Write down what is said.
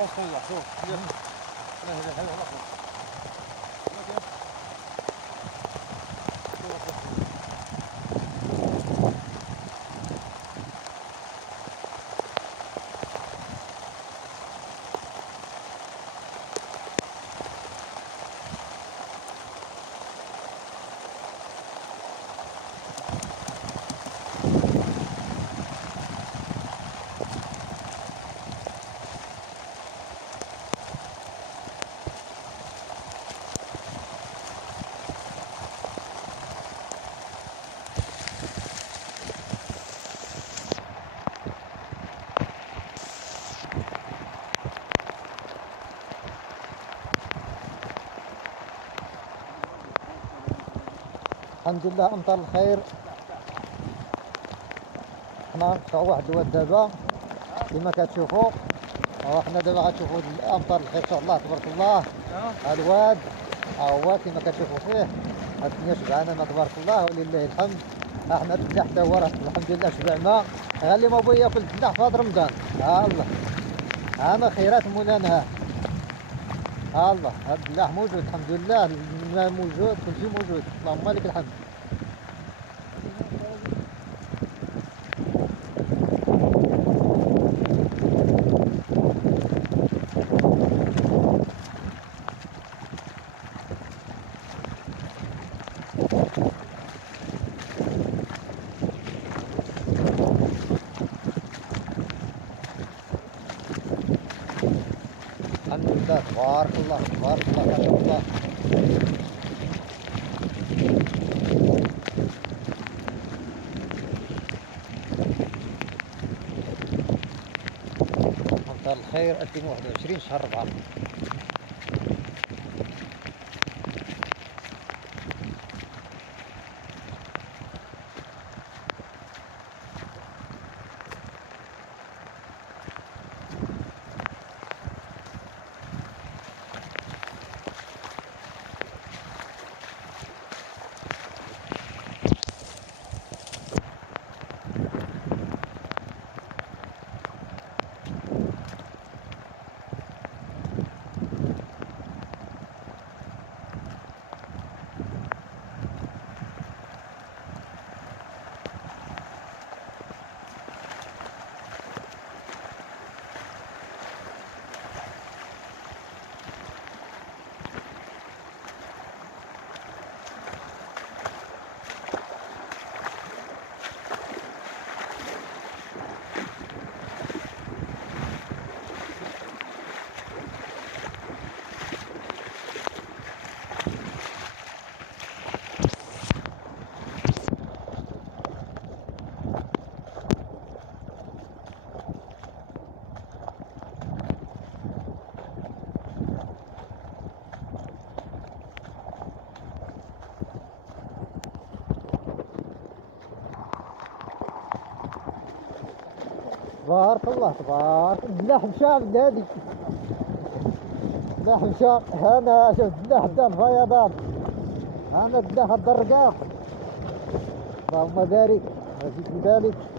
شوف الحمد لله امطر الخير. حنا نقطعوا واحد الواد دابا كما كتشوفوا. حنا دابا غتشوفوا امطر الخير ان شاء الله تبارك الله. ها الواد ها هو كما كتشوفوا فيه. الدنيا شبعانه تبارك الله ولله الحمد. حنا الدنيا حتى هو راه الحمد لله شبعنا. غير اللي ما بغى ياكل الدنيا في هذا رمضان. ها الله انا خيرات مولانا. ها الله هاد الدلاح موجود الحمد لله. الماء موجود كلشي موجود اللهم لك الحمد. الحمد لله تبارك الله تبارك الله ما شاء الله. امطار الخير 2021 شهر 4. تبارك الله تبارك. الدلاح مشى بلادي الدلاح مشى. هنا شوف الدلاح بدا الفيضان. هنا الدلاح الدرقاق اللهم بارك. رزقك بذلك.